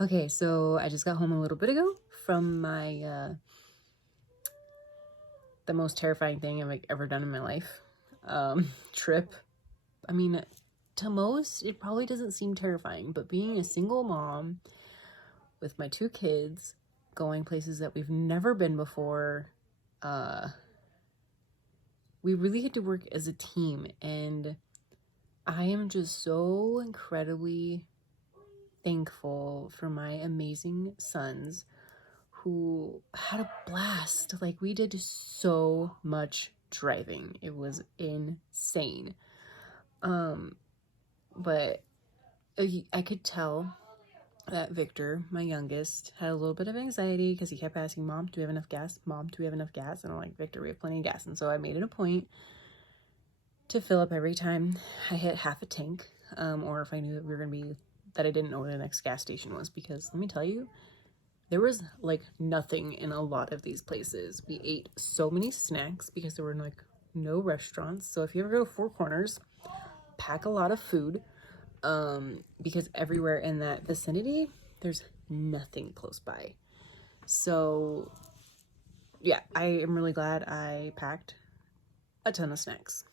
Okay, so I just got home a little bit ago from my the most terrifying thing I've like, ever done in my life trip. I mean, to most, it probably doesn't seem terrifying, but being a single mom with my two kids, going places that we've never been before, uh, we really had to work as a team, and I am just so incredibly thankful for my amazing sons who had a blast. Like, we did so much driving. It was insane. But I could tell that Victor, my youngest, had a little bit of anxiety because he kept asking, Mom, do we have enough gas? Mom, do we have enough gas? And I'm like, Victor, we have plenty of gas. And so I made it a point to fill up every time I hit half a tank, or if I knew that we were going to be, that I didn't know where the next gas station was, because let me tell you, there was like nothing in a lot of these places. We ate so many snacks because there were like no restaurants. So if you ever go to Four Corners, pack a lot of food, because everywhere in that vicinity, there's nothing close by. So yeah, I am really glad I packed a ton of snacks.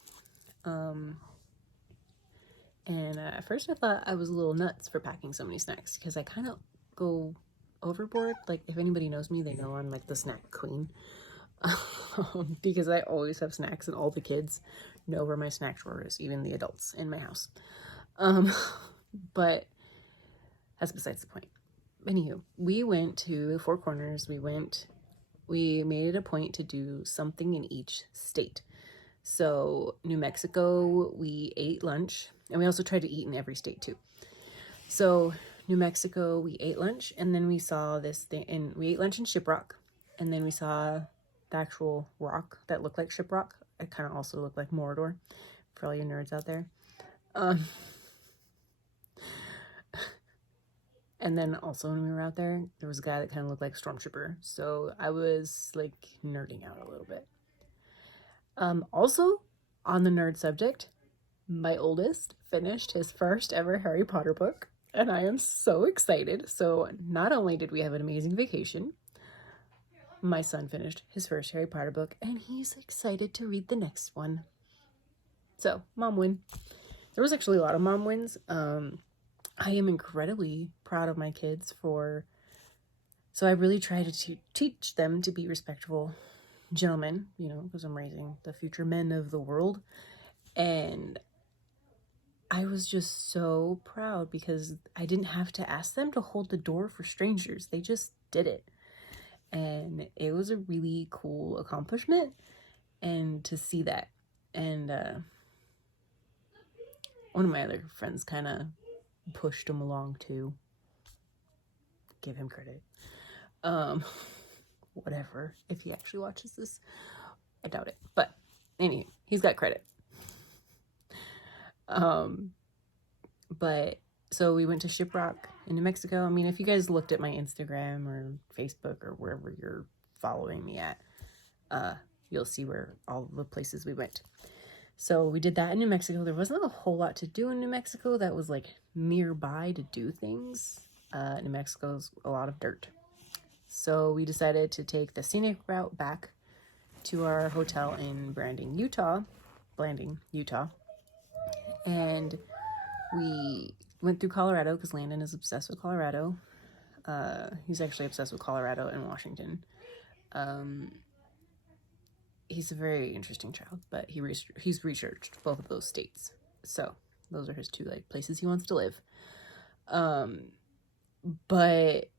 And at first I thought I was a little nuts for packing so many snacks, because I kind of go overboard. Like, if anybody knows me, they know I'm like the snack queen. Because I always have snacks, and all the kids know where my snack drawer is, even the adults in my house. But that's besides the point. Anywho, we went to Four Corners. We made it a point to do something in each state. So New Mexico, we ate lunch, and we also tried to eat in every state too. So New Mexico, we ate lunch, and then we saw this thing, and we ate lunch in Shiprock, and then we saw the actual rock that looked like Shiprock. It kind of also looked like Mordor, for all you nerds out there. And then also when we were out there, there was a guy that kind of looked like Stormtrooper, so I was like nerding out a little bit. Also, on the nerd subject, my oldest finished his first ever Harry Potter book, and I am so excited. So not only did we have an amazing vacation, my son finished his first Harry Potter book, and he's excited to read the next one. So, mom win. There was actually a lot of mom wins. I am incredibly proud of my kids so I really try to teach them to be respectful gentlemen, because I'm raising the future men of the world. And I was just so proud because I didn't have to ask them to hold the door for strangers. They just did it. And it was a really cool accomplishment, and to see that. And one of my other friends kind of pushed him along too. Give him credit. Whatever. If he actually watches this, I doubt it. But anyway, he's got credit. But so we went to Shiprock in New Mexico. I mean, if you guys looked at my Instagram or Facebook or wherever you're following me at, you'll see where all the places we went. So we did that in New Mexico. There wasn't a whole lot to do in New Mexico that was like nearby to do things. New Mexico's a lot of dirt. So we decided to take the scenic route back to our hotel in Blanding, Utah. And we went through Colorado because Landon is obsessed with Colorado. He's actually obsessed with Colorado and Washington. He's a very interesting child, but he's researched both of those states. So those are his two like places he wants to live. But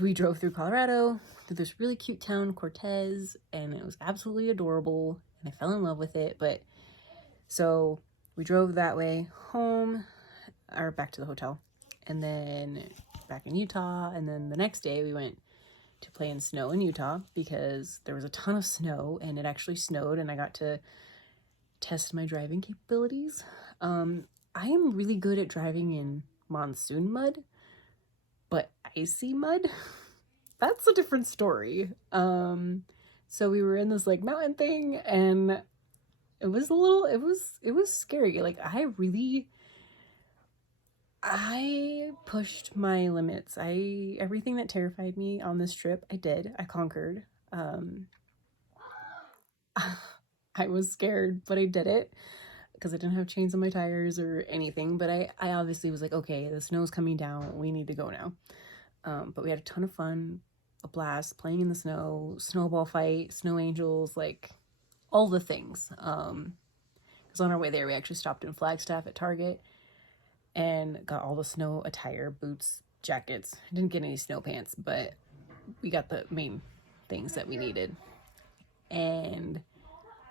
we drove through Colorado, through this really cute town, Cortez, and it was absolutely adorable, and I fell in love with it. But so we drove that way home, or back to the hotel, and then back in Utah, and then the next day we went to play in snow in Utah because there was a ton of snow, and it actually snowed, and I got to test my driving capabilities. I am really good at driving in monsoon mud, but icy mud, that's a different story. So we were in this like mountain thing, and it was scary. Like, I pushed my limits. Everything that terrified me on this trip, I did. I conquered. I was scared, but I did it because I didn't have chains on my tires or anything. But I obviously was like, okay, the snow's coming down. We need to go now. But we had a ton of fun, a blast, playing in the snow, snowball fight, snow angels, like all the things. Because on our way there, we actually stopped in Flagstaff at Target and got all the snow attire, boots, jackets. Didn't get any snow pants, but we got the main things that we needed. And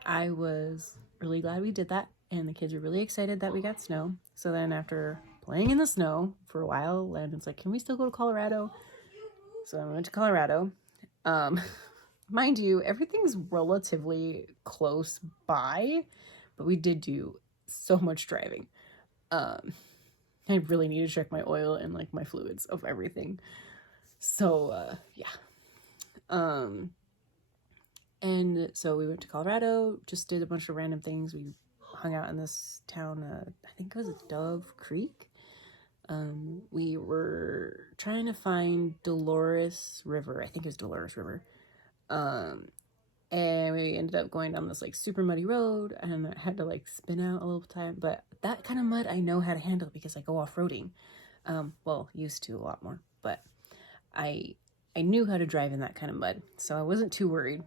I was really glad we did that. And the kids were really excited that we got snow. So then after playing in the snow for a while, Landon's like, can we still go to Colorado? So I went to Colorado. Mind you, everything's relatively close by, but we did do so much driving. I really need to check my oil and like my fluids of everything. So yeah. And so we went to Colorado, just did a bunch of random things. We hung out in this town, I think it was Dove Creek. We were trying to find Dolores River. I think it was Dolores River. And we ended up going down this like super muddy road, and I had to like spin out a little time. But that kind of mud I know how to handle because I go off-roading. Well, used to a lot more, but I knew how to drive in that kind of mud, so I wasn't too worried.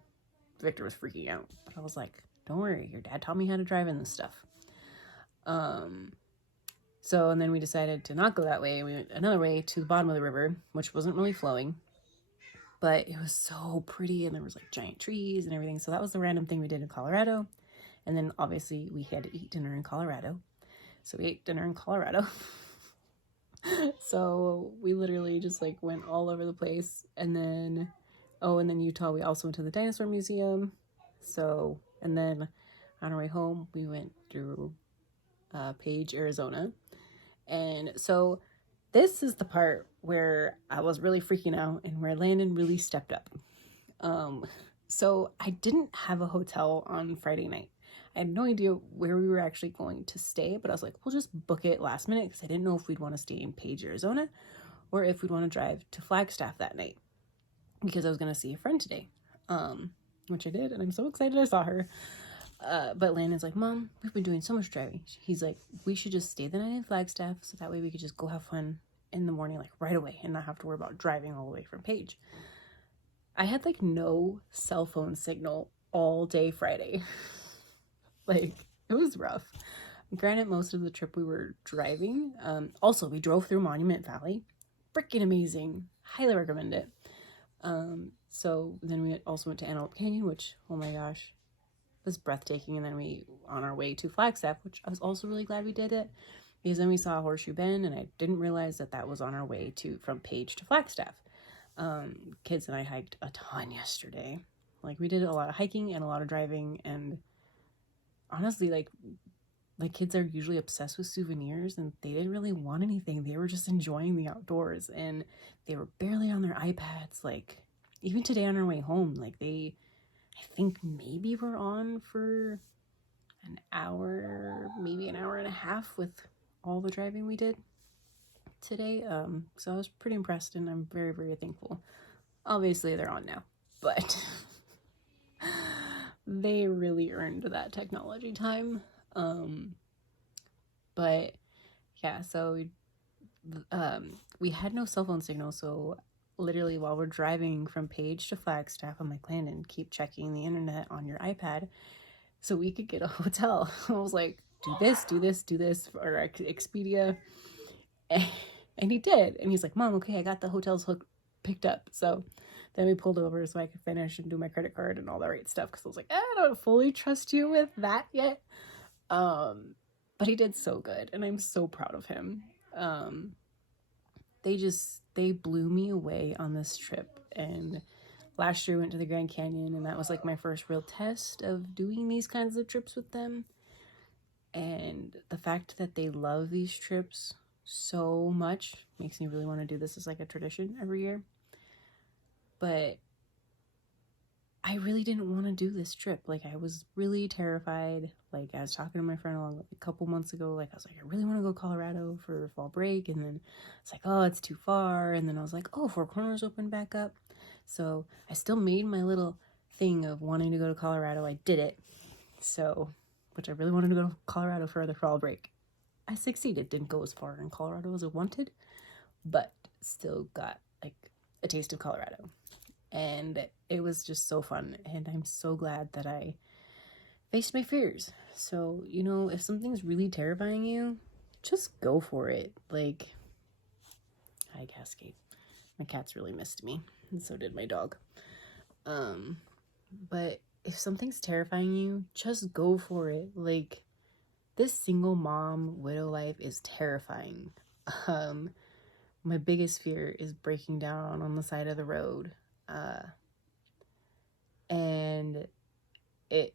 Victor was freaking out, but I was like, don't worry, your dad taught me how to drive in this stuff. So, and then we decided to not go that way. We went another way to the bottom of the river, which wasn't really flowing, but it was so pretty, and there was like giant trees and everything. So that was the random thing we did in Colorado. And then obviously we had to eat dinner in Colorado. So we ate dinner in Colorado. So we literally just like went all over the place. And then, and then Utah, we also went to the dinosaur museum. So, and then on our way home, we went through Page, Arizona. And so this is the part where I was really freaking out and where Landon really stepped up. So I didn't have a hotel on Friday night. I had no idea where we were actually going to stay, but I was like, we'll just book it last minute because I didn't know if we'd want to stay in Page, Arizona, or if we'd want to drive to Flagstaff that night because I was going to see a friend today, which I did, and I'm so excited I saw her. But Landon's like, Mom, we've been doing so much driving. He's like, we should just stay the night in Flagstaff so that way we could just go have fun in the morning, like right away, and not have to worry about driving all the way from Page. I had like no cell phone signal all day Friday. Like, it was rough. Granted, most of the trip we were driving. Also, we drove through Monument Valley. Freaking amazing. Highly recommend it. So then we also went to Antelope Canyon, which, oh my gosh, was breathtaking. And then we on our way to Flagstaff, which I was also really glad we did it, because then we saw Horseshoe Bend, and I didn't realize that that was on our way to from Page to Flagstaff. Kids and I hiked a ton yesterday. Like, we did a lot of hiking and a lot of driving, and honestly, like kids are usually obsessed with souvenirs, and they didn't really want anything. They were just enjoying the outdoors, and they were barely on their iPads. Like, even today on our way home, like I think maybe we're on for an hour, maybe an hour and a half with all the driving we did today. So I was pretty impressed, and I'm very, very thankful. Obviously they're on now, but they really earned that technology time. But yeah, so we had no cell phone signal, so literally while we're driving from Page to Flagstaff, I'm like, Landon, keep checking the internet on your iPad so we could get a hotel. I was like, do this, or Expedia. And he did. And he's like, Mom, okay, I got the hotels picked up. So then we pulled over so I could finish and do my credit card and all the right stuff, because I was like, I don't fully trust you with that yet. But he did so good, and I'm so proud of him. They blew me away on this trip. And last year we went to the Grand Canyon, and that was like my first real test of doing these kinds of trips with them. And the fact that they love these trips so much makes me really want to do this as like a tradition every year. But I really didn't want to do this trip. Like, I was really terrified. Like, I was talking to my friend a couple months ago. Like, I was like, I really want to go to Colorado for fall break. And then it's like, oh, it's too far. And then I was like, oh, Four Corners opened back up. So I still made my little thing of wanting to go to Colorado. I did it. So, which I really wanted to go to Colorado for the fall break. I succeeded. Didn't go as far in Colorado as I wanted, but still got like a taste of Colorado. And it was just so fun, and I'm so glad that I faced my fears. So, you know, if something's really terrifying you, just go for it. Like, hi Cascade. My cats really missed me, and so did my dog. But if something's terrifying you, just go for it. Like, this single mom widow life is terrifying. My biggest fear is breaking down on the side of the road. And it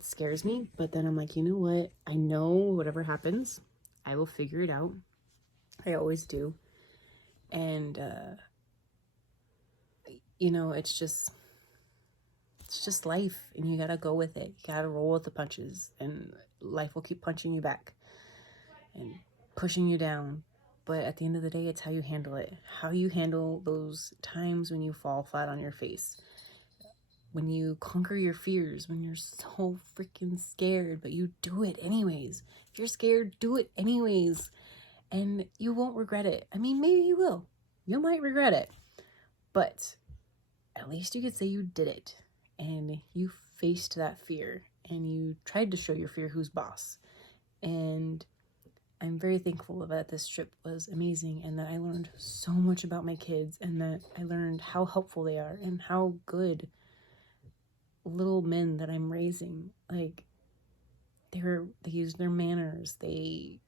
scares me, but then I'm like, you know what? I know whatever happens, I will figure it out. I always do. And you know, it's just life, and you gotta go with it. You gotta roll with the punches, and life will keep punching you back and pushing you down. But at the end of the day, it's how you handle it. How you handle those times when you fall flat on your face. When you conquer your fears, when you're so freaking scared, but you do it anyways. If you're scared, do it anyways. And you won't regret it. I mean, maybe you will. You might regret it. But at least you could say you did it. And you faced that fear. And you tried to show your fear who's boss. And I'm very thankful that this trip was amazing, and that I learned so much about my kids, and that I learned how helpful they are and how good little men that I'm raising. Like, they used their manners. They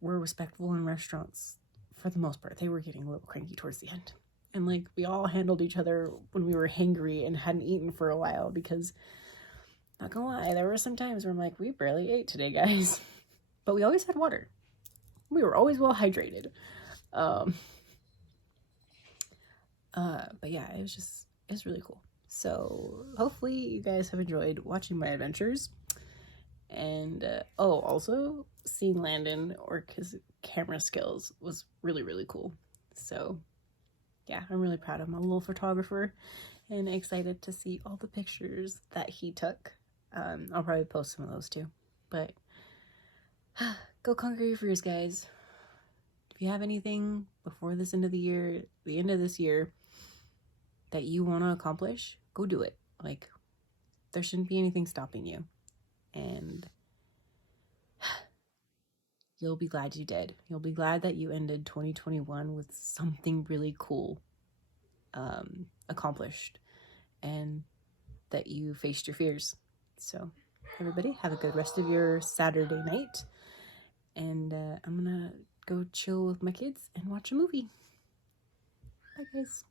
were respectful in restaurants for the most part. They were getting a little cranky towards the end. And like, we all handled each other when we were hangry and hadn't eaten for a while, because, not gonna lie, there were some times where I'm like, we barely ate today, guys. But we always had water. We were always well hydrated. But yeah, it was really cool. So hopefully you guys have enjoyed watching my adventures. And also seeing Landon work his camera skills was really, really cool. So yeah, I'm really proud of him. I'm a little photographer, and excited to see all the pictures that he took. I'll probably post some of those too. But go conquer your fears, guys. If you have anything before this end of the year, the end of this year, that you want to accomplish, go do it. Like, there shouldn't be anything stopping you. And you'll be glad you did. You'll be glad that you ended 2021 with something really cool accomplished, and that you faced your fears. So everybody, have a good rest of your Saturday night. And I'm gonna go chill with my kids and watch a movie. Bye, guys.